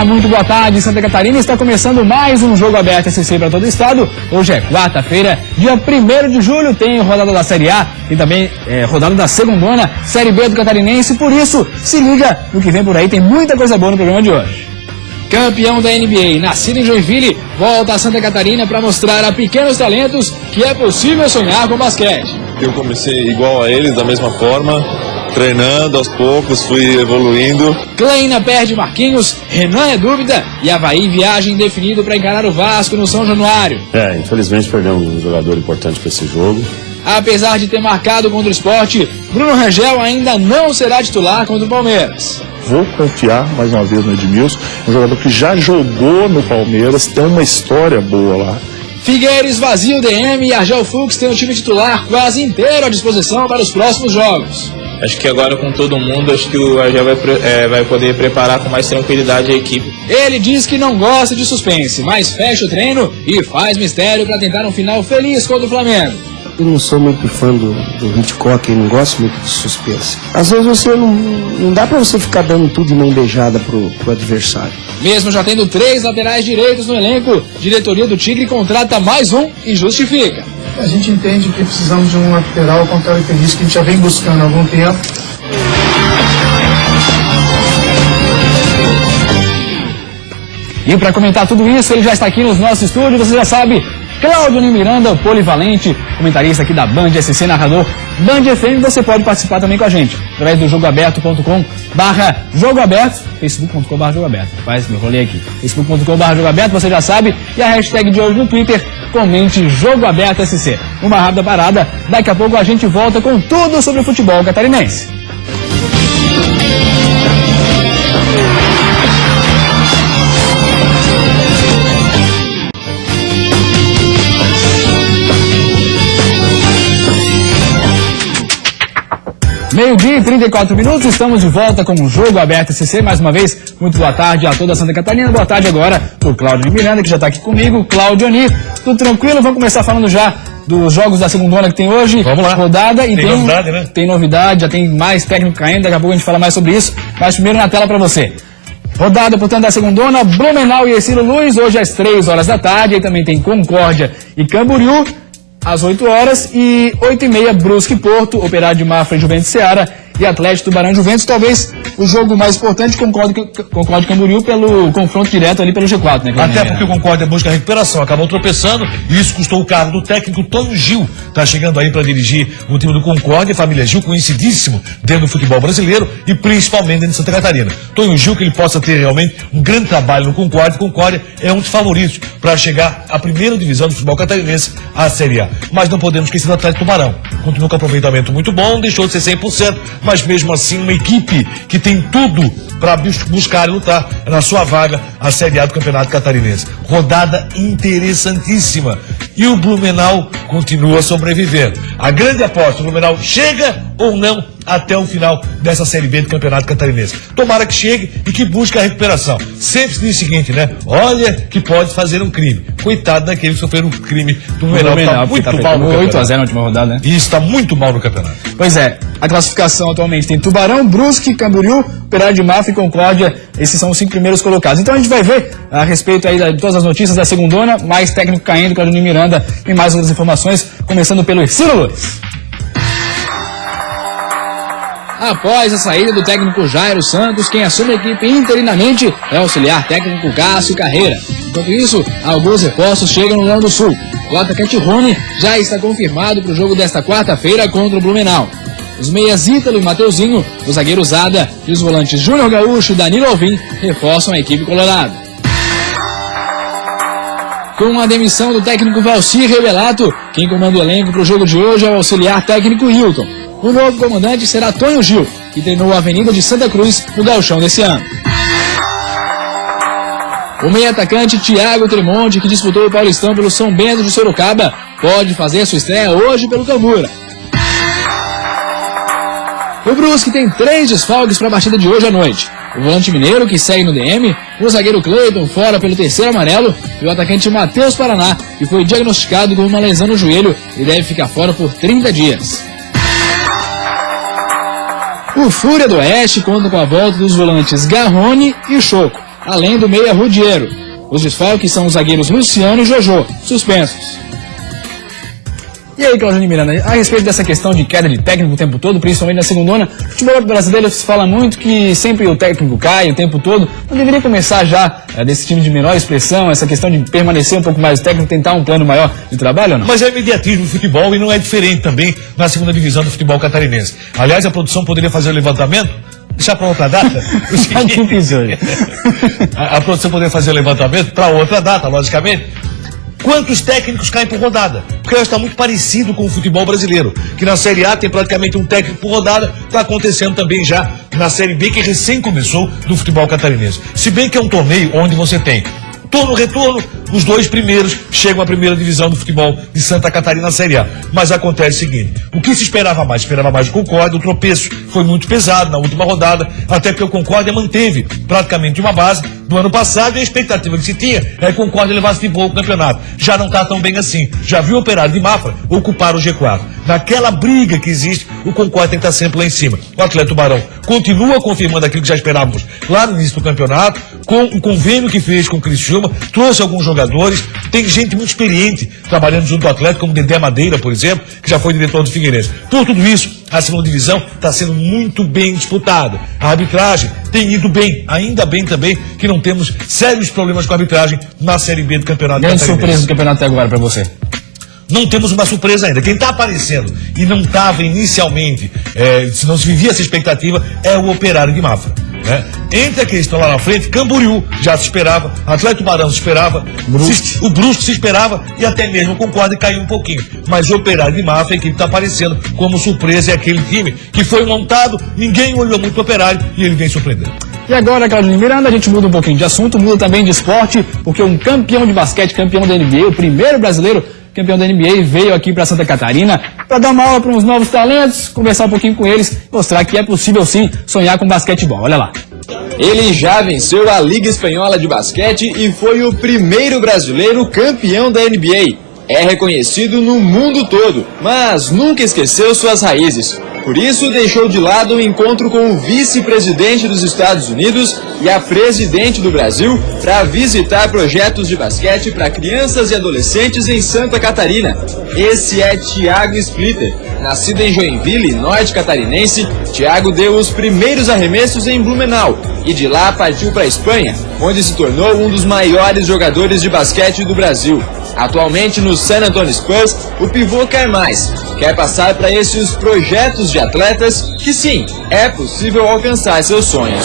Olá, muito boa tarde, Santa Catarina. Está começando mais um Jogo Aberto SC para todo o estado. Hoje é quarta-feira, dia 1º de julho, tem rodada da Série A e também rodada da segundona, Série B do Catarinense. Por isso, se liga no que vem por aí, tem muita coisa boa no programa de hoje. Campeão da NBA, nascido em Joinville, volta a Santa Catarina para mostrar a pequenos talentos que é possível sonhar com basquete. Eu comecei igual a eles, da mesma forma, treinando aos poucos, fui evoluindo. Kleina perde Marquinhos, Renan é dúvida e Avaí viaja indefinido para encarar o Vasco no São Januário. Infelizmente perdemos um jogador importante para esse jogo. Apesar de ter marcado contra o Sport, Bruno Rangel ainda não será titular contra o Palmeiras. Vou confiar mais uma vez no Edmilson, um jogador que já jogou no Palmeiras, tem uma história boa lá. Figueiredo esvazia o DM e Argel Fux tem o time titular quase inteiro à disposição para os próximos jogos. Acho que agora com todo mundo, acho que o Argel vai poder preparar com mais tranquilidade a equipe. Ele diz que não gosta de suspense, mas fecha o treino e faz mistério para tentar um final feliz contra o Flamengo. Eu não sou muito fã do Hitchcock, eu não gosto muito de suspense. Às vezes você não dá pra você ficar dando tudo de mão beijada pro adversário. Mesmo já tendo 3 laterais direitos no elenco, diretoria do Tigre contrata mais um e justifica. A gente entende que precisamos de um lateral com características que a gente já vem buscando há algum tempo. E para comentar tudo isso, ele já está aqui nos nossos estúdios, você já sabe, Cláudio Miranda, polivalente, comentarista aqui da Band SC, narrador Band FM. Você pode participar também com a gente, através do jogoaberto.com/jogoaberto, facebook.com/jogoaberto. Faz meu rolê aqui, facebook.com/jogoaberto, você já sabe. E a hashtag de hoje no Twitter, comente Jogo Aberto SC. Uma rápida parada, daqui a pouco a gente volta com tudo sobre o futebol catarinense. Meio-dia e 34 minutos, estamos de volta com o Jogo Aberto SC. Mais uma vez, muito boa tarde a toda a Santa Catarina. Boa tarde agora pro Cláudio Miranda, que já está aqui comigo. Cláudio Oni, tudo tranquilo? Vamos começar falando já dos jogos da segundona que tem hoje. Vamos lá. Rodada. E tem novidade, né? Tem novidade, já tem mais técnico caindo. Daqui a pouco a gente fala mais sobre isso. Mas primeiro na tela para você. Rodada, portanto, da segundona, Blumenau e Ercílio Luz, hoje às 3 horas da tarde. Aí também tem Concórdia e Camboriú, às 8 horas, e 8h30, Brusque e Porto, Operário de Mafra e Juventus Ceará, e Atlético Tubarão e Juventus. Talvez o jogo mais importante, Concórdia e Camboriú, pelo confronto direto ali pelo G4, né? Até porque o Concórdia busca a recuperação, acabou tropeçando, e isso custou o cargo do técnico Tonho Gil. Tá chegando aí para dirigir o time do Concórdia, família Gil, conhecidíssimo dentro do futebol brasileiro e principalmente dentro de Santa Catarina. Tonho Gil, que ele possa ter realmente um grande trabalho no Concórdia. Concórdia é um dos favoritos para chegar à primeira divisão do futebol catarinense, a Série A. Mas não podemos esquecer do Atlético Tubarão. Continua com aproveitamento muito bom, deixou de ser 100%, mas mesmo assim uma equipe que tem tudo para buscar e lutar na sua vaga a Série A do Campeonato Catarinense. Rodada interessantíssima. E o Blumenau continua sobrevivendo. A grande aposta, o Blumenau chega ou não até o final dessa Série B do Campeonato Catarinense. Tomara que chegue e que busque a recuperação. Sempre se diz o seguinte, né? Olha que pode fazer um crime. Coitado daquele que sofreu um crime do Blumenau. Tá muito mal no campeonato. 8-0 na última rodada, né? E isso está muito mal no campeonato. Pois é, a classificação atualmente tem Tubarão, Brusque, Camboriú, Operário de Mafra e Concórdia. Esses são os 5 primeiros colocados. Então a gente vai ver a respeito aí de todas as notícias da segundona, mais técnico caindo, Claudio Miranda, e mais outras informações, começando pelo Ercílio Luz. Após a saída do técnico Jairo Santos, quem assume a equipe interinamente é o auxiliar técnico Cássio Carreira. Enquanto isso, alguns reforços chegam no Rio Grande do Sul. O atacante Rony já está confirmado para o jogo desta quarta-feira contra o Blumenau. Os meias Ítalo e Mateuzinho, o zagueiro Zada e os volantes Júnior Gaúcho e Danilo Alvim reforçam a equipe colorada. Com a demissão do técnico Valcir Rebelato, quem comanda o elenco para o jogo de hoje é o auxiliar técnico Hilton. O novo comandante será Tonho Gil, que treinou a Avenida de Santa Cruz no gauchão desse ano. O meio-atacante Thiago Tremonte, que disputou o Paulistão pelo São Bento de Sorocaba, pode fazer sua estreia hoje pelo Cambura. O Brusque tem 3 desfalques para a partida de hoje à noite. O volante mineiro, que segue no DM, o zagueiro Cleiton, fora pelo 3º amarelo, e o atacante Matheus Paraná, que foi diagnosticado com uma lesão no joelho e deve ficar fora por 30 dias. O Fúria do Oeste conta com a volta dos volantes Garrone e Choco. além do meia Rudiero. Os desfalques são os zagueiros Luciano e Jojô, suspensos. E aí, Claudinei Miranda, a respeito dessa questão de queda de técnico o tempo todo, principalmente na segundona, o futebol brasileiro se fala muito que sempre o técnico cai o tempo todo. Não deveria começar já desse time de menor expressão, essa questão de permanecer um pouco mais o técnico, tentar um plano maior de trabalho ou não? Mas é imediatismo do futebol e não é diferente também na segunda divisão do futebol catarinense. Aliás, a produção poderia fazer o levantamento, deixar para outra data. A produção poderia fazer o levantamento para outra data, logicamente. Quantos técnicos caem por rodada? Porque está muito parecido com o futebol brasileiro, que na Série A tem praticamente um técnico por rodada, está acontecendo também já na Série B, que recém começou do futebol catarinense. Se bem que é um torneio onde você tem turno-retorno, os dois primeiros chegam à primeira divisão do futebol de Santa Catarina na Série A. Mas acontece o seguinte, o que se esperava mais? Esperava mais do Concórdia, o tropeço foi muito pesado na última rodada, até porque o Concórdia manteve praticamente uma base do ano passado e a expectativa que se tinha é que o Concórdia levasse de boa o campeonato. Já não está tão bem assim. Já viu o Operário de Mafra ocupar o G4. Naquela briga que existe, o Concórdia tem que estar sempre lá em cima. O Atlético Tubarão continua confirmando aquilo que já esperávamos lá no início do campeonato, com o convênio que fez com o Criciúma, trouxe alguns jogadores, tem gente muito experiente trabalhando junto ao Atlético, como Dedé Madeira, por exemplo, que já foi diretor do Figueirense. Por tudo isso, a segunda divisão está sendo muito bem disputada. A arbitragem tem ido bem, ainda bem também que não temos sérios problemas com a arbitragem na Série B do Campeonato Catarinense. Grande surpresa do campeonato até agora para você? Não temos uma surpresa ainda. Quem está aparecendo e não estava inicialmente, se não se vivia essa expectativa, é o Operário de Mafra. Né? Entre aqueles que estão lá na frente, Camboriú já se esperava, Atlético Tubarão se esperava, o Brusque se esperava e até mesmo o Concórdia caiu um pouquinho. Mas o Operário de Mafra, a equipe está aparecendo como surpresa, é aquele time que foi montado, ninguém olhou muito o Operário e ele vem surpreendendo. E agora, Claudinei Miranda, a gente muda um pouquinho de assunto, muda também de esporte, porque um campeão de basquete, campeão da NBA, o primeiro brasileiro campeão da NBA, veio aqui para Santa Catarina para dar uma aula para uns novos talentos, conversar um pouquinho com eles, mostrar que é possível sim sonhar com basquetebol. Olha lá. Ele já venceu a Liga Espanhola de Basquete e foi o primeiro brasileiro campeão da NBA. É reconhecido no mundo todo, mas nunca esqueceu suas raízes. Por isso, deixou de lado o encontro com o vice-presidente dos Estados Unidos e a presidente do Brasil para visitar projetos de basquete para crianças e adolescentes em Santa Catarina. Esse é Thiago Splitter. Nascido em Joinville, norte catarinense, Thiago deu os primeiros arremessos em Blumenau e de lá partiu para a Espanha, onde se tornou um dos maiores jogadores de basquete do Brasil. Atualmente no San Antonio Spurs, o pivô quer mais. Quer passar para esses projetos de atletas que sim, é possível alcançar seus sonhos.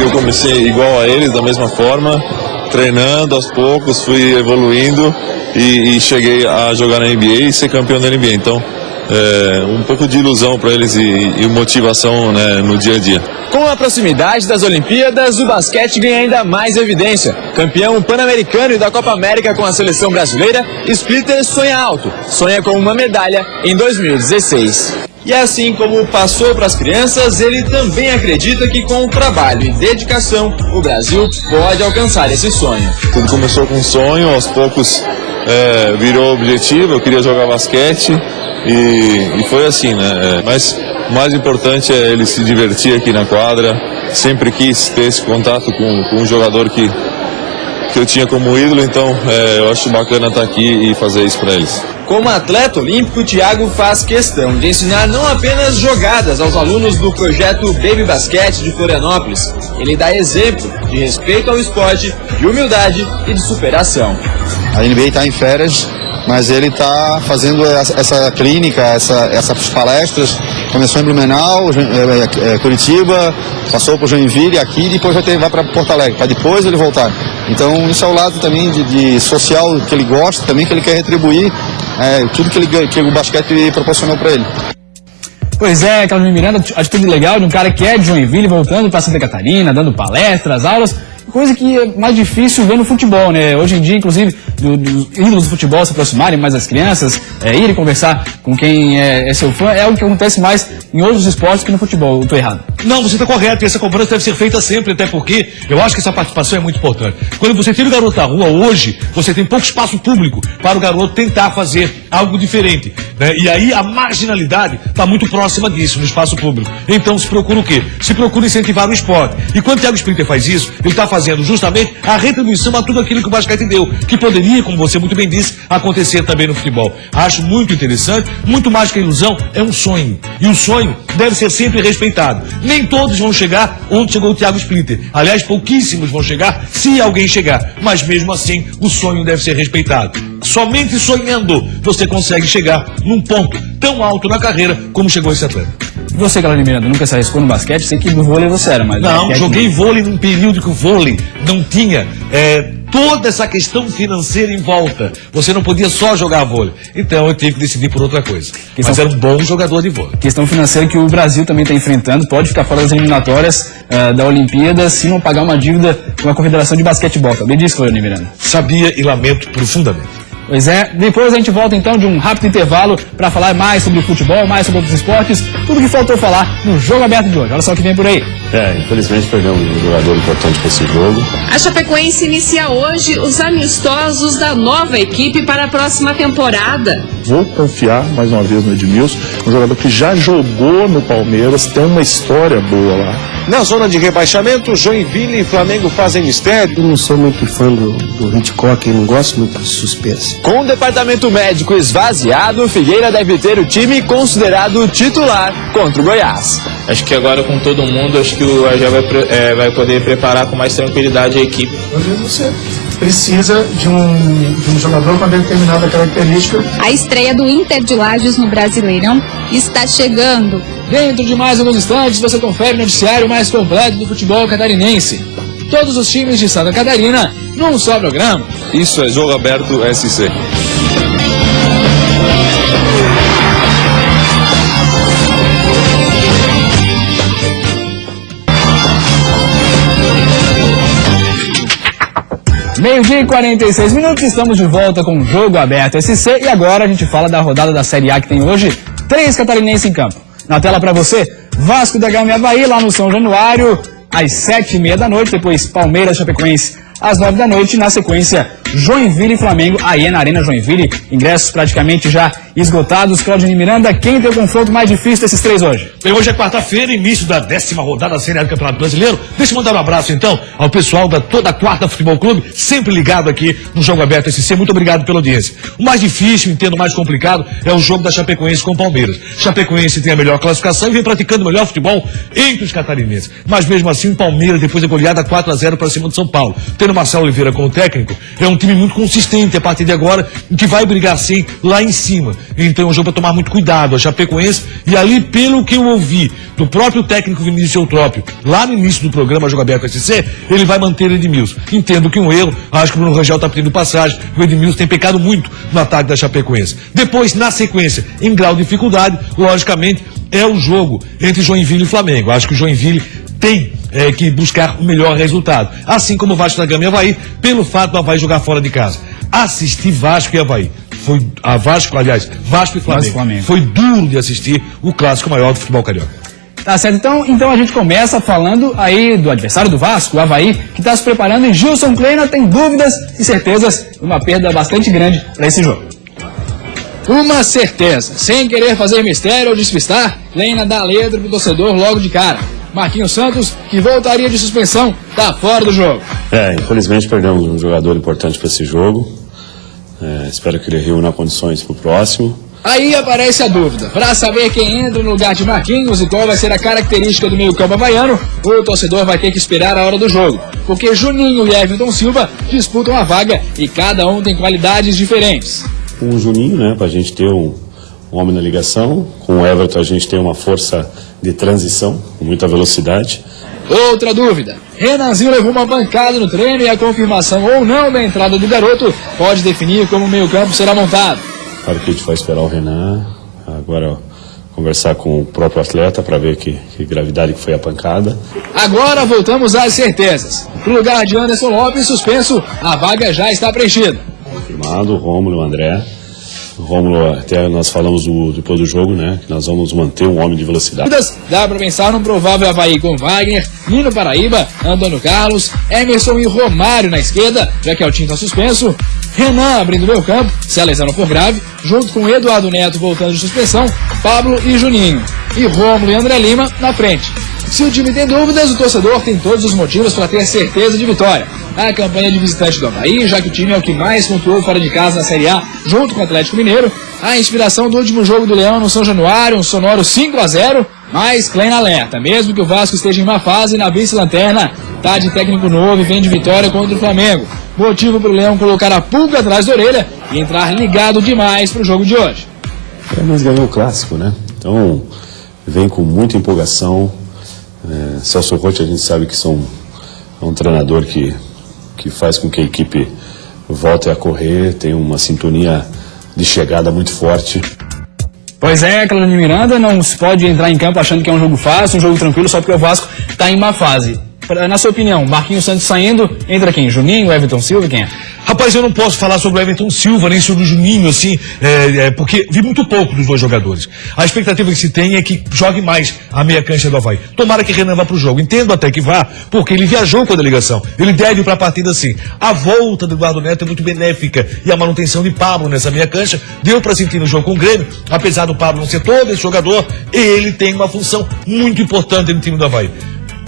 Eu comecei igual a eles, da mesma forma, treinando aos poucos, fui evoluindo e cheguei a jogar na NBA e ser campeão da NBA. Então, um pouco de ilusão para eles e motivação, né, no dia a dia. Com a proximidade das Olimpíadas, o basquete ganha ainda mais evidência. Campeão pan-americano e da Copa América com a seleção brasileira, Splitter sonha alto, sonha com uma medalha em 2016. E assim como passou para as crianças, ele também acredita que com o trabalho e dedicação, o Brasil pode alcançar esse sonho. Tudo começou com um sonho, aos poucos virou objetivo, eu queria jogar basquete e foi assim, né? Mas o mais importante é ele se divertir aqui na quadra. Sempre quis ter esse contato com um jogador que eu tinha como ídolo, então eu acho bacana estar aqui e fazer isso para eles. Como atleta olímpico, Thiago faz questão de ensinar não apenas jogadas aos alunos do projeto Baby Basquete de Florianópolis. Ele dá exemplo de respeito ao esporte, de humildade e de superação. A NBA está em férias, mas ele está fazendo essa clínica, essas palestras. Começou em Blumenau, Curitiba, passou por Joinville, aqui, e depois vai para Porto Alegre, para depois ele voltar. Então isso é o lado também de social que ele gosta, também que ele quer retribuir tudo que o basquete proporcionou para ele. Pois é, Claudinei Miranda, atitude legal de um cara que é de Joinville, voltando para Santa Catarina, dando palestras, aulas. coisa que é mais difícil ver no futebol, né? Hoje em dia, inclusive, dos ídolos do futebol se aproximarem mais das crianças, irem conversar com quem é seu fã, é algo que acontece mais em outros esportes que no futebol. Eu tô errado? Não, você está correto, e essa cobrança deve ser feita sempre, até porque eu acho que essa participação é muito importante. Quando você tira o garoto da rua hoje, você tem pouco espaço público para o garoto tentar fazer algo diferente, né? E aí a marginalidade está muito próxima disso, no espaço público. Então se procura o quê? Se procura incentivar o esporte. E quando o Thiago Splitter faz isso, ele está fazendo justamente a retribuição a tudo aquilo que o basquete deu, que poderia, como você muito bem disse, acontecer também no futebol. Acho muito interessante, muito mais que a ilusão, é um sonho. E o sonho deve ser sempre respeitado. Nem todos vão chegar onde chegou o Thiago Splitter. Aliás, pouquíssimos vão chegar, se alguém chegar. Mas mesmo assim, o sonho deve ser respeitado. Somente sonhando você consegue chegar num ponto tão alto na carreira como chegou esse atleta. Você, Claudio Miranda, nunca se arriscou no basquete? Sei que no vôlei você era, mas... Não, joguei vôlei num período que o vôlei não tinha toda essa questão financeira em volta. Você não podia só jogar vôlei. Então eu tive que decidir por outra coisa. Mas era um bom jogador de vôlei. Questão financeira que o Brasil também está enfrentando. Pode ficar fora das eliminatórias da Olimpíada se não pagar uma dívida com a Confederação de Basquetebol. Sabia disso, Claudio Miranda? Sabia e lamento profundamente. Pois é, depois a gente volta então de um rápido intervalo para falar mais sobre o futebol, mais sobre outros esportes, tudo que faltou falar no Jogo Aberto de hoje. Olha só o que vem por aí. Infelizmente perdemos um jogador importante para esse jogo. A Chapecoense inicia hoje os amistosos da nova equipe para a próxima temporada. Vou confiar mais uma vez no Edmilson, um jogador que já jogou no Palmeiras, tem uma história boa lá. Na zona de rebaixamento, Joinville e Flamengo fazem mistério. Eu não sou muito fã do Hitchcock, eu não gosto muito de suspense. Com o departamento médico esvaziado, Figueira deve ter o time considerado titular contra o Goiás. Acho que agora com todo mundo, acho que o AJ vai poder preparar com mais tranquilidade a equipe. Hoje você precisa de um jogador com determinada característica. A estreia do Inter de Lages no Brasileirão está chegando. Dentro de mais alguns instantes, você confere o noticiário mais completo do futebol catarinense. Todos os times de Santa Catarina num só programa. Isso é Jogo Aberto SC. Meio-dia e 46 minutos, estamos de volta com o Jogo Aberto SC e agora a gente fala da rodada da Série A que tem hoje 3 catarinenses em campo. Na tela para você, Vasco da Gama e Avaí lá no São Januário, às 7h30 da noite, depois Palmeiras, Chapecoense às 9 da noite, na sequência Joinville e Flamengo, aí na Arena Joinville, ingressos praticamente já esgotados. Claudio Miranda, quem tem o confronto mais difícil desses 3 hoje? Bem, hoje é quarta-feira, início da 10ª rodada da Série A do Campeonato Brasileiro. Deixa eu mandar um abraço então ao pessoal da toda a Quarta Futebol Clube, sempre ligado aqui no Jogo Aberto SC. Muito obrigado pela audiência. O mais difícil, entendo, o mais complicado é o jogo da Chapecoense com o Palmeiras. Chapecoense tem a melhor classificação e vem praticando o melhor futebol entre os catarinenses. Mas mesmo assim, o Palmeiras, depois da goleada 4-0 para cima do São Paulo, tendo Marcelo Oliveira como técnico, é um time muito consistente a partir de agora, que vai brigar sim lá em cima. Então é um jogo para tomar muito cuidado. A Chapecoense, e ali pelo que eu ouvi do próprio técnico Vinícius Eutrópio, lá no início do programa Jogo Aberto SC, ele vai manter o Edmilson. Entendo que um erro, acho que o Bruno Rangel está pedindo passagem, o Edmilson tem pecado muito no ataque da Chapecoense. Depois, na sequência, em grau de dificuldade, logicamente, é o jogo entre Joinville e Flamengo. Acho que o Joinville tem que buscar o melhor resultado. Assim como o Vasco da Gama e Avaí, pelo fato do Avaí jogar fora de casa. Assistir Vasco e Avaí. Vasco e Flamengo. Foi duro de assistir o clássico maior do futebol carioca. Tá certo, então a gente começa falando aí do adversário do Vasco, o Avaí, que está se preparando, e Gilson Kleina tem dúvidas e certezas, uma perda bastante grande para esse jogo. Uma certeza, sem querer fazer mistério ou despistar, Kleina dá a letra pro torcedor logo de cara. Marquinhos Santos, que voltaria de suspensão, tá fora do jogo. Infelizmente perdemos um jogador importante para esse jogo. Espero que ele reúna condições para o próximo. Aí aparece a dúvida. Para saber quem entra no lugar de Marquinhos e qual vai ser a característica do meio-campo havaiano, o torcedor vai ter que esperar a hora do jogo. Porque Juninho e Everton Silva disputam a vaga e cada um tem qualidades diferentes. Com o Juninho, né, para a gente ter um homem na ligação. Com o Everton a gente tem uma força de transição, com muita velocidade. Outra dúvida. Renanzinho levou uma pancada no treino e a confirmação ou não da entrada do garoto pode definir como o meio-campo será montado. Claro que a gente vai esperar o Renan. Agora conversar com o próprio atleta para ver que gravidade que foi a pancada. Agora voltamos às certezas. Pro lugar de Anderson Lopes, suspenso, a vaga já está preenchida. Confirmado, Rômulo, o André. O Rômulo, até nós falamos depois do jogo, né? Que nós vamos manter um homem de velocidade. Dá para pensar num provável Avaí com Wagner, Nino Paraíba, Antônio Carlos, Emerson e Romário na esquerda, já que Altinho está suspenso. Renan abrindo o meio campo, se a lesão não for grave, junto com Eduardo Neto voltando de suspensão, Pablo e Juninho. E Rômulo e André Lima na frente. Se o time tem dúvidas, o torcedor tem todos os motivos para ter certeza de vitória. A campanha de visitante do Avaí, já que o time é o que mais pontuou fora de casa na Série A, junto com o Atlético Mineiro. A inspiração do último jogo do Leão no São Januário, um sonoro 5-0, mas Klein alerta. Mesmo que o Vasco esteja em má fase na vice-lanterna, tá de técnico novo e vem de vitória contra o Flamengo. Motivo para o Leão colocar a pulga atrás da orelha e entrar ligado demais para o jogo de hoje. Mas ganhou o clássico, né? Então, vem com muita empolgação. Celso Roth, a gente sabe que é um treinador que faz com que a equipe volte a correr, tem uma sintonia de chegada muito forte. Pois é, Claudinei Miranda, não se pode entrar em campo achando que é um jogo fácil, um jogo tranquilo, só porque o Vasco está em má fase. Na sua opinião, Marquinhos Santos saindo, entra quem? Juninho, Everton Silva, quem é? Rapaz, eu não posso falar sobre o Everton Silva, nem sobre o Juninho, assim, porque vi muito pouco dos dois jogadores. A expectativa que se tem é que jogue mais a meia cancha do Avaí. Tomara que Renan vá pro jogo. Entendo até que vá, porque ele viajou com a delegação. Ele deve ir pra partida sim. A volta do Eduardo Neto é muito benéfica e a manutenção de Pablo nessa meia cancha deu pra sentir no jogo com o Grêmio. Apesar do Pablo não ser todo esse jogador, ele tem uma função muito importante no time do Avaí.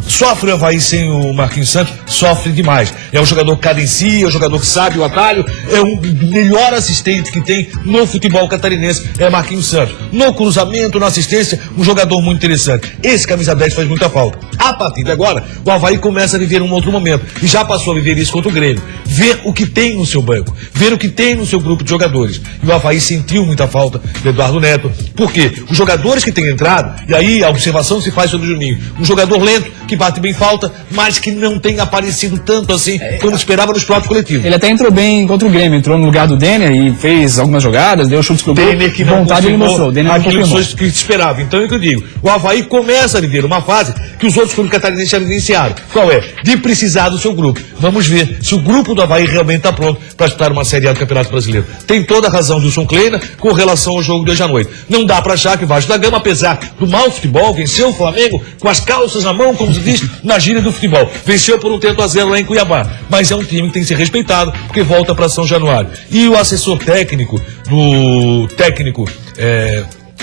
Sofre o Avaí sem o Marquinhos Santos, sofre demais. É um jogador que cadencia, é um jogador que sabe o atalho, é o melhor assistente que tem no futebol catarinense, é Marquinhos Santos. No cruzamento, na assistência, um jogador muito interessante. Esse camisa 10 faz muita falta. A partir de agora, o Avaí começa a viver um outro momento. E já passou a viver isso contra o Grêmio. Ver o que tem no seu banco, ver o que tem no seu grupo de jogadores. E o Avaí sentiu muita falta do Eduardo Neto. Por quê? Os jogadores que têm entrado, e aí a observação se faz sobre o Juninho, um jogador lento, que bate bem falta, mas que não tem aparecido tanto assim como esperava nos próprios coletivos. Ele até entrou bem contra o Grêmio, entrou no lugar do Denner e fez algumas jogadas, deu chutes pro gol. Denner que não vontade ele mostrou, Denner aquilo que se esperava. Então é o que eu digo, o Avaí começa a viver uma fase que os outros clubes catarinenses já vivenciaram. Qual é? De precisar do seu grupo. Vamos ver se o grupo do Avaí realmente está pronto para disputar uma Série A do Campeonato Brasileiro. Tem toda a razão do Wilson Kleina com relação ao jogo de hoje à noite. Não dá para achar que o Vasco da Gama, apesar do mau futebol, venceu o Flamengo com as calças na mão, como se diz, na gíria do futebol. Venceu por 1-0 lá em Cuiabá. Mas é um time que tem que ser respeitado, porque volta para São Januário. E o assessor técnico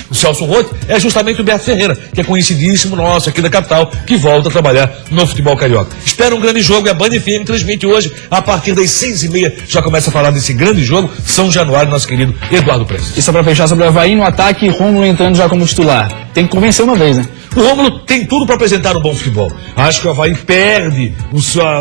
o Celso Roth é justamente o Beto Ferreira, que é conhecidíssimo nosso aqui da capital, que volta a trabalhar no futebol carioca. Espera um grande jogo e a Band FM transmite hoje, a partir das 6h30, já começa a falar desse grande jogo, São Januário, nosso querido Eduardo Prestes. E só para fechar sobre o Avaí, no ataque, Rômulo entrando já como titular. Tem que convencer uma vez, né? O Rômulo tem tudo para apresentar um bom futebol. Acho que o Avaí perde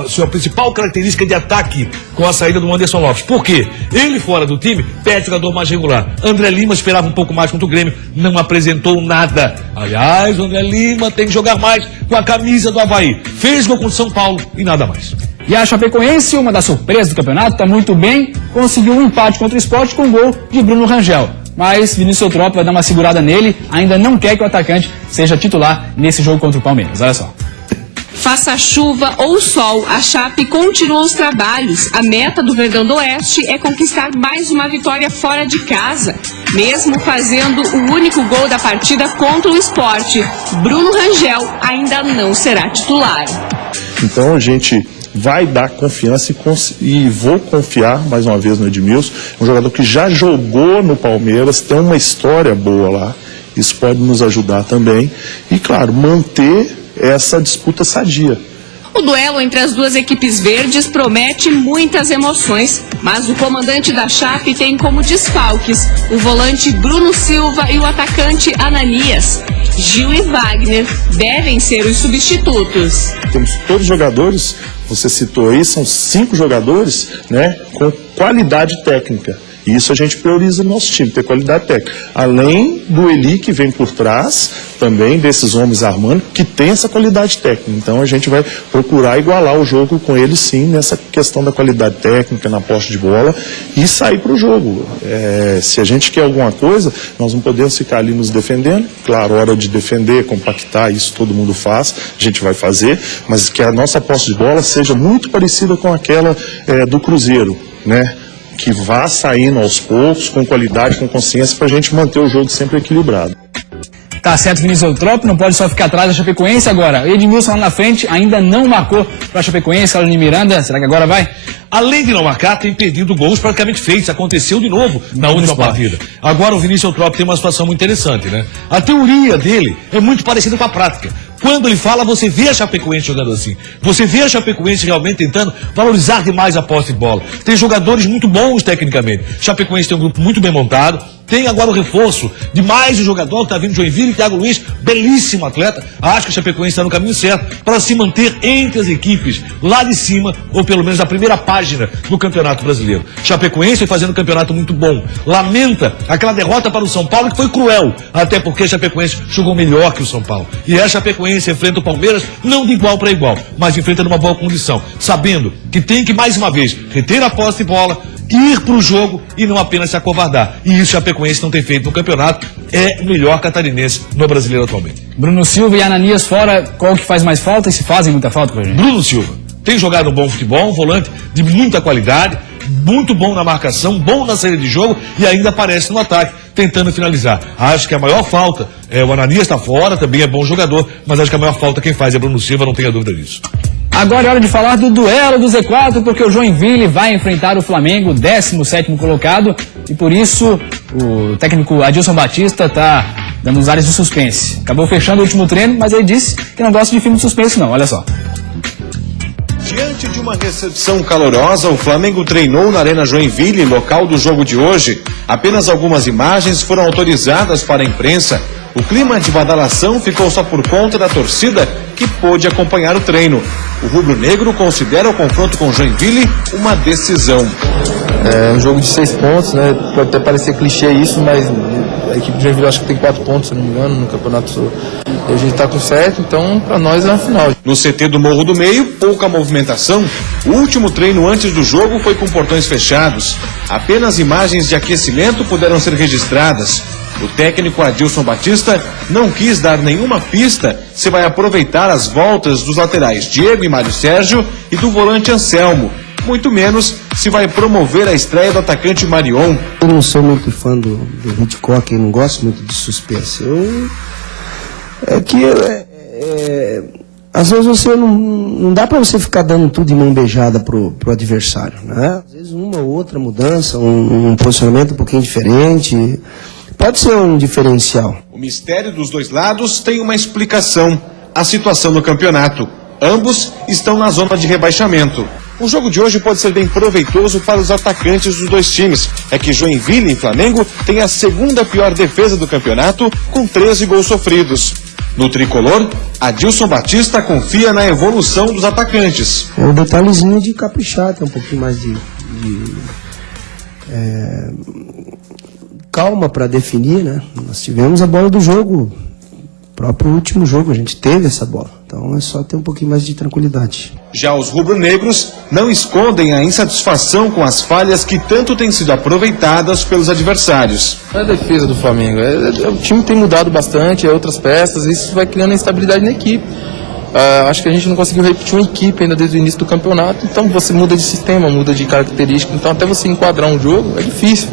sua principal característica de ataque com a saída do Anderson Lopes. Por quê? Ele fora do time perde jogador mais regular. André Lima esperava um pouco mais contra o Grêmio, não apresentou nada. Aliás, o André Lima tem que jogar mais com a camisa do Avaí. Fez gol contra o São Paulo e nada mais. E a Chapecoense, uma das surpresas do campeonato, está muito bem, conseguiu um empate contra o Sport com gol de Bruno Rangel. Mas Vinícius Eutrópio vai dar uma segurada nele, ainda não quer que o atacante seja titular nesse jogo contra o Palmeiras. Olha só. Faça chuva ou sol, a Chape continua os trabalhos. A meta do Verdão do Oeste é conquistar mais uma vitória fora de casa, mesmo fazendo o único gol da partida contra o Sport. Bruno Rangel ainda não será titular. Então a gente vai dar confiança e vou confiar mais uma vez no Edmilson, um jogador que já jogou no Palmeiras, tem uma história boa lá, isso pode nos ajudar também e, claro, manter essa disputa sadia. O duelo entre as duas equipes verdes promete muitas emoções, mas o comandante da Chape tem como desfalques o volante Bruno Silva e o atacante Ananias. Gil e Wagner devem ser os substitutos. Temos todos os jogadores, você citou aí, são 5 jogadores, né, com qualidade técnica. E isso a gente prioriza no nosso time, ter qualidade técnica. Além do Eli, que vem por trás, também desses homens armando, que tem essa qualidade técnica. Então a gente vai procurar igualar o jogo com eles, sim, nessa questão da qualidade técnica, na posse de bola, e sair para o jogo. Se a gente quer alguma coisa, nós não podemos ficar ali nos defendendo. Claro, hora de defender, compactar, isso todo mundo faz, a gente vai fazer, mas que a nossa posse de bola seja muito parecida com aquela do Cruzeiro, né? Que vá saindo aos poucos, com qualidade, com consciência, para a gente manter o jogo sempre equilibrado. Tá certo, Vinícius Eutrópio, não pode só ficar atrás da Chapecoense agora. Edmilson lá na frente ainda não marcou para a Chapecoense, Carlos Miranda, será que agora vai? Além de não marcar, tem perdido gols praticamente feitos. Aconteceu de novo na última partida. Agora o Vinícius Eutrópio tem uma situação muito interessante, né? A teoria dele é muito parecida com a prática. Quando ele fala, você vê a Chapecoense jogando assim. Você vê a Chapecoense realmente tentando valorizar demais a posse de bola. Tem jogadores muito bons tecnicamente. Chapecoense tem um grupo muito bem montado. Tem agora o reforço de mais um jogador que está vindo de Joinville, Thiago Luiz, belíssimo atleta. Acho que a Chapecoense está no caminho certo para se manter entre as equipes lá de cima, ou pelo menos na primeira página do Campeonato Brasileiro. Chapecoense fazendo um campeonato muito bom. Lamenta aquela derrota para o São Paulo, que foi cruel, até porque a Chapecoense jogou melhor que o São Paulo. E a Chapecoense enfrenta o Palmeiras não de igual para igual, mas enfrenta numa boa condição, sabendo que tem que mais uma vez reter a posse de bola, ir para o jogo e não apenas se acovardar. E isso a Chapecoense não tem feito no campeonato. É o melhor catarinense no Brasileiro atualmente. Bruno Silva e Ananias fora, qual que faz mais falta e se fazem muita falta com a gente? Bruno Silva tem jogado um bom futebol, um volante de muita qualidade, muito bom na marcação, bom na saída de jogo e ainda aparece no ataque, tentando finalizar. Acho que a maior falta, o Ananias está fora, também é bom jogador, mas acho que a maior falta quem faz é Bruno Silva, não tenha dúvida disso. Agora é hora de falar do duelo do Z4, porque o Joinville vai enfrentar o Flamengo, 17º colocado, e por isso o técnico Adilson Batista está dando uns ares de suspense. Acabou fechando o último treino, mas ele disse que não gosta de filme de suspense não, olha só. Diante de uma recepção calorosa, o Flamengo treinou na Arena Joinville, local do jogo de hoje. Apenas algumas imagens foram autorizadas para a imprensa. O clima de badalação ficou só por conta da torcida que pôde acompanhar o treino. O rubro-negro considera o confronto com Joinville uma decisão. É um jogo de 6 pontos, né? Pode até parecer clichê isso, mas a equipe de Joinville acho que tem 4 pontos, se não me engano, no campeonato. E a gente tá com 7, então para nós é a final. No CT do Morro do Meio, pouca movimentação. O último treino antes do jogo foi com portões fechados. Apenas imagens de aquecimento puderam ser registradas. O técnico Adilson Batista não quis dar nenhuma pista se vai aproveitar as voltas dos laterais Diego e Mário Sérgio e do volante Anselmo. Muito menos se vai promover a estreia do atacante Marion. Eu não sou muito fã do Hitchcock, eu não gosto muito de suspense. Às vezes você não dá para você ficar dando tudo de mão beijada pro adversário, né? Às vezes uma ou outra mudança, um posicionamento um pouquinho diferente, pode ser um diferencial. O mistério dos dois lados tem uma explicação: a situação no campeonato. Ambos estão na zona de rebaixamento. O jogo de hoje pode ser bem proveitoso para os atacantes dos dois times. É que Joinville e Flamengo têm a segunda pior defesa do campeonato, com 13 gols sofridos. No tricolor, Adilson Batista confia na evolução dos atacantes. É um detalhezinho de caprichar, tem um pouquinho mais de calma para definir, né? Nós tivemos a bola do jogo, próprio último jogo a gente teve essa bola, então é só ter um pouquinho mais de tranquilidade. Já os rubro-negros não escondem a insatisfação com as falhas que tanto têm sido aproveitadas pelos adversários. É a defesa do Flamengo, o time tem mudado bastante, outras peças, isso vai criando instabilidade na equipe. Acho que a gente não conseguiu repetir uma equipe ainda desde o início do campeonato, então você muda de sistema, muda de característica, então até você enquadrar um jogo é difícil.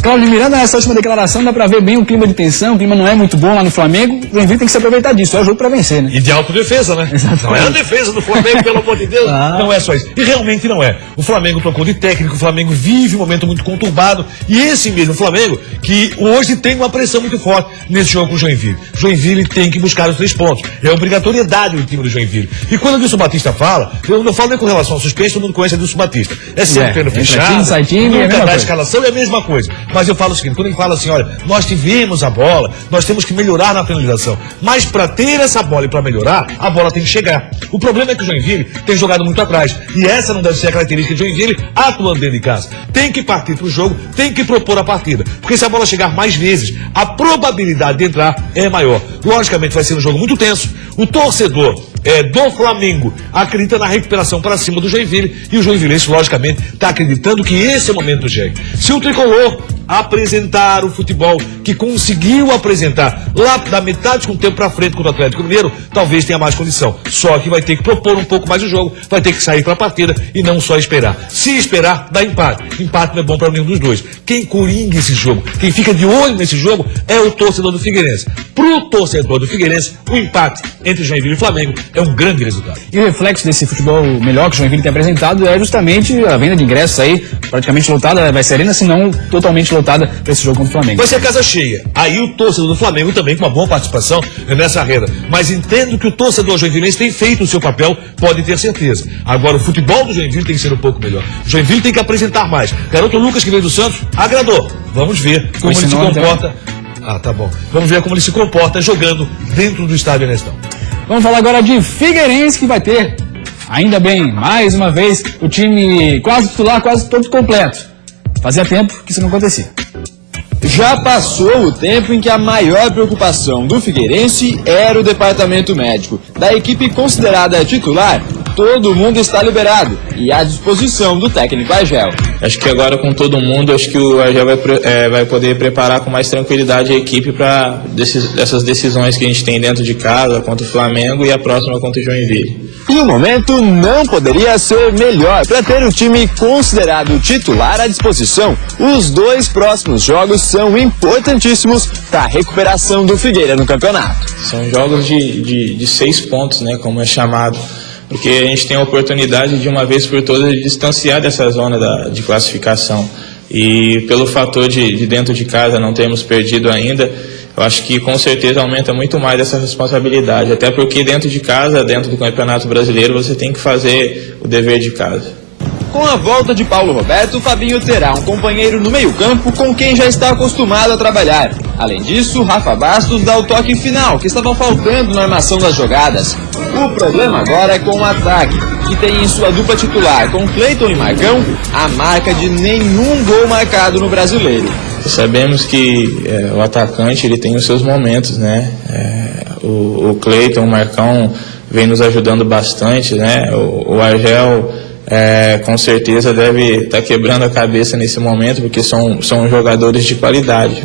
Cláudio Miranda, nessa última declaração dá pra ver bem o clima de tensão, o clima não é muito bom lá no Flamengo, o Joinville tem que se aproveitar disso, é o jogo pra vencer, né? E de autodefesa, né? Exatamente. Não é a defesa do Flamengo, pelo amor de Deus, não é só isso. E realmente não é. O Flamengo trocou de técnico, o Flamengo vive um momento muito conturbado, e esse mesmo Flamengo, que hoje tem uma pressão muito forte nesse jogo com o Joinville. Joinville tem que buscar os 3 pontos. É obrigatoriedade do time do Joinville. E quando o Adilson Batista fala, eu não falo nem com relação ao suspense, todo mundo conhece o Adilson Batista. É sempre treino fechado, nunca dá escalação, é a mesma coisa. Mas eu falo o seguinte, quando ele fala assim, olha, nós tivemos a bola, nós temos que melhorar na finalização. Mas para ter essa bola e para melhorar, a bola tem que chegar. O problema é que o Joinville tem jogado muito atrás. E essa não deve ser a característica de Joinville atuando dentro de casa. Tem que partir para o jogo, tem que propor a partida. Porque se a bola chegar mais vezes, a probabilidade de entrar é maior. Logicamente vai ser um jogo muito tenso. O torcedor do Flamengo acredita na recuperação para cima do Joinville. E o Joinvilense, logicamente, está acreditando que esse é o momento do jegue. Se o tricolor apresentar o futebol que conseguiu apresentar lá da metade com o tempo para frente contra o Atlético Mineiro, talvez tenha mais condição. Só que vai ter que propor um pouco mais o jogo, vai ter que sair para a partida e não só esperar. Se esperar, dá empate. Empate não é bom para nenhum dos dois. Quem coringa esse jogo, quem fica de olho nesse jogo é o torcedor do Figueirense. Pro torcedor do Figueirense, o empate entre Joinville e Flamengo é um grande resultado. E o reflexo desse futebol melhor que o Joinville tem apresentado é justamente a venda de ingressos aí, praticamente lotada, vai ser arena, se não totalmente lotada para esse jogo contra o Flamengo. Vai ser a casa cheia. Aí o torcedor do Flamengo também com uma boa participação nessa renda. Mas entendo que o torcedor joinvilense tem feito o seu papel, pode ter certeza. Agora o futebol do Joinville tem que ser um pouco melhor. O Joinville tem que apresentar mais. Garoto Lucas, que veio do Santos, agradou. Vamos ver como ele se comporta. Ah, tá bom. Vamos ver como ele se comporta jogando dentro do estádio Ernesto. Vamos falar agora de Figueirense, que vai ter, ainda bem, mais uma vez, o time quase titular, quase todo completo. Fazia tempo que isso não acontecia. Já passou o tempo em que a maior preocupação do Figueirense era o departamento médico. Da equipe considerada titular, todo mundo está liberado e à disposição do técnico Argel. Acho que agora com todo mundo, acho que o Argel vai poder preparar com mais tranquilidade a equipe para essas decisões que a gente tem dentro de casa, contra o Flamengo e a próxima contra o Joinville. E o momento não poderia ser melhor para ter o time considerado titular à disposição. Os 2 próximos jogos são importantíssimos para a recuperação do Figueira no campeonato. São jogos de 6 pontos, né, como é chamado. Porque a gente tem a oportunidade de uma vez por todas de distanciar dessa zona de classificação. E pelo fator de dentro de casa não termos perdido ainda, eu acho que com certeza aumenta muito mais essa responsabilidade. Até porque dentro de casa, dentro do Campeonato Brasileiro, você tem que fazer o dever de casa. Com a volta de Paulo Roberto, o Fabinho terá um companheiro no meio-campo com quem já está acostumado a trabalhar. Além disso, Rafa Bastos dá o toque final, que estava faltando na armação das jogadas. O problema agora é com o ataque, que tem em sua dupla titular, com Cleiton e Marcão, a marca de nenhum gol marcado no Brasileiro. Sabemos que o atacante ele tem os seus momentos, né? O Cleiton, o Marcão vem nos ajudando bastante, né? O Argel com certeza deve estar quebrando a cabeça nesse momento, porque são jogadores de qualidade.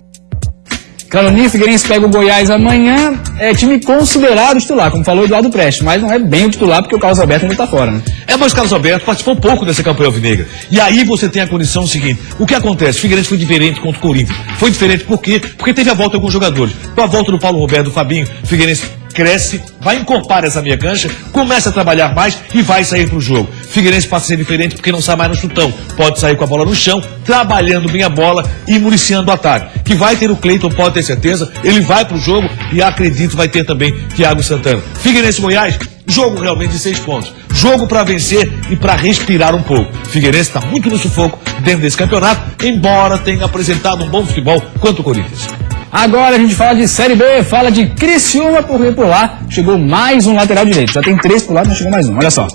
Claro, o Figueirense pega o Goiás amanhã, é time considerado titular, como falou o Eduardo Prestes, mas não é bem o titular porque o Carlos Alberto ainda está fora, né? Mas o Carlos Alberto participou pouco dessa campanha alvinegra. E aí você tem a condição seguinte, o que acontece? O Figueirense foi diferente contra o Corinthians. Foi diferente por quê? Porque teve a volta de alguns jogadores. Com a volta do Paulo Roberto, do Fabinho, o Figueirense cresce, vai encorpar essa meia cancha, começa a trabalhar mais e vai sair pro jogo. Figueirense passa a ser diferente porque não sai mais no chutão. Pode sair com a bola no chão, trabalhando bem a bola e municiando o ataque. Que vai ter o Cleiton, pode ter certeza, ele vai pro jogo e acredito vai ter também Thiago Santana. Figueirense e Goiás, jogo realmente de 6 pontos. Jogo para vencer e para respirar um pouco. Figueirense está muito no sufoco dentro desse campeonato, embora tenha apresentado um bom futebol quanto o Corinthians. Agora a gente fala de Série B, fala de Criciúma, porque por lá chegou mais um lateral direito. Já tem 3 por lá, mas chegou mais um. Olha só.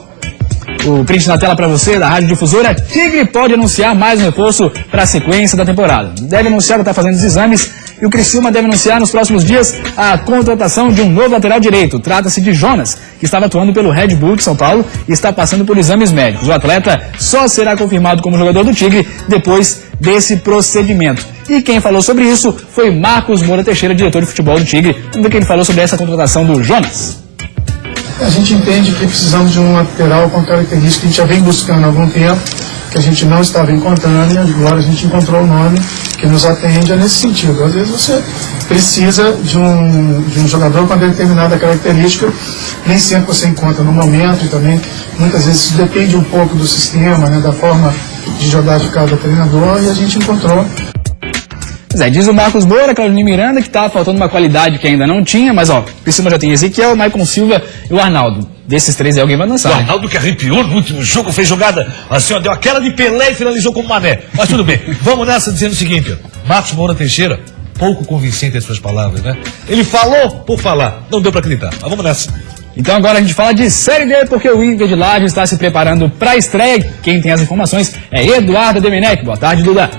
O print na tela para você, da Rádio Difusora. Tigre pode anunciar mais um reforço para a sequência da temporada. Deve anunciar, está fazendo os exames, e o Criciúma deve anunciar nos próximos dias a contratação de um novo lateral direito. Trata-se de Jonas, que estava atuando pelo Red Bull de São Paulo e está passando por exames médicos. O atleta só será confirmado como jogador do Tigre depois desse procedimento. E quem falou sobre isso foi Marcos Moura Teixeira, diretor de futebol do Tigre. Vamos ver o que ele falou sobre essa contratação do Jonas. A gente entende que precisamos de um lateral com características que a gente já vem buscando há algum tempo, que a gente não estava encontrando, e agora a gente encontrou o nome que nos atende nesse sentido. Às vezes você precisa de um jogador com determinada característica, nem sempre você encontra no momento, e também muitas vezes isso depende um pouco do sistema, né, da forma de jogar de cada treinador, e a gente encontrou. Pois é, diz o Marcos Moura, Claudinei Miranda, que tá faltando uma qualidade que ainda não tinha, mas ó, por cima já tem Ezequiel, Maicon Silva e o Arnaldo. Desses três aí alguém vai dançar. O Arnaldo que arrepiou no último jogo, fez jogada assim, ó, deu aquela de Pelé e finalizou como Mané. Mas tudo bem, vamos nessa dizendo o seguinte, ó, Marcos Moura Teixeira, pouco convincente as suas palavras, né? Ele falou por falar, não deu pra acreditar, mas vamos nessa. Então agora a gente fala de Série D, porque o Inter de Lages está se preparando para a estreia. Quem tem as informações é Eduardo Demenec. Boa tarde, Duda.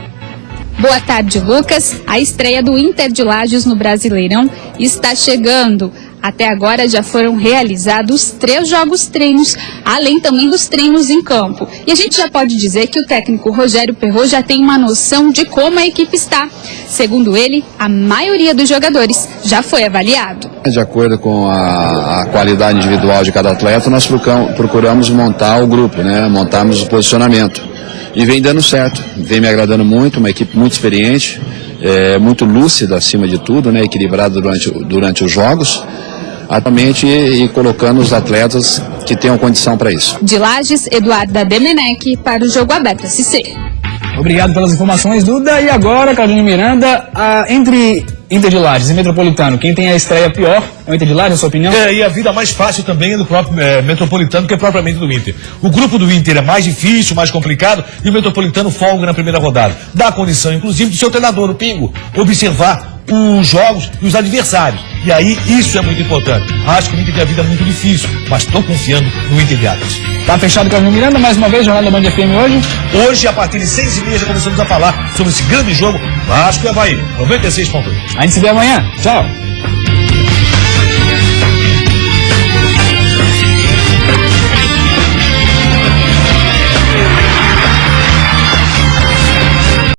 Boa tarde, Lucas. A estreia do Inter de Lages no Brasileirão está chegando. Até agora já foram realizados 3 jogos-treinos, além também dos treinos em campo. E a gente já pode dizer que o técnico Rogério Perrot já tem uma noção de como a equipe está. Segundo ele, a maioria dos jogadores já foi avaliado. De acordo com a qualidade individual de cada atleta, nós procuramos montar o grupo, né? Montarmos o posicionamento. E vem dando certo, vem me agradando muito, uma equipe muito experiente, muito lúcida acima de tudo, né? Equilibrada durante os jogos. Atualmente e colocando os atletas que tenham condição para isso. De Lages, Eduardo Demenec para o Jogo Aberto SC. Obrigado pelas informações, Duda. E agora, Claudinei Miranda, entre Inter de Lages e Metropolitano, quem tem a estreia pior é o Inter de Lages, na sua opinião? E a vida mais fácil também é do próprio Metropolitano, que é propriamente do Inter. O grupo do Inter é mais difícil, mais complicado, e o Metropolitano folga na primeira rodada. Dá condição, inclusive, do seu treinador, o Pingo, observar os jogos e os adversários. E aí, isso é muito importante. Acho que o Inter tem a vida muito difícil, mas estou confiando no Inter de Lages. Tá fechado, Claudinei Miranda, mais uma vez, Jornal da Band FM hoje. Hoje, a partir de 6h30, já começamos a falar sobre esse grande jogo Vasco e Avaí, 96.1. A gente se vê amanhã. Tchau.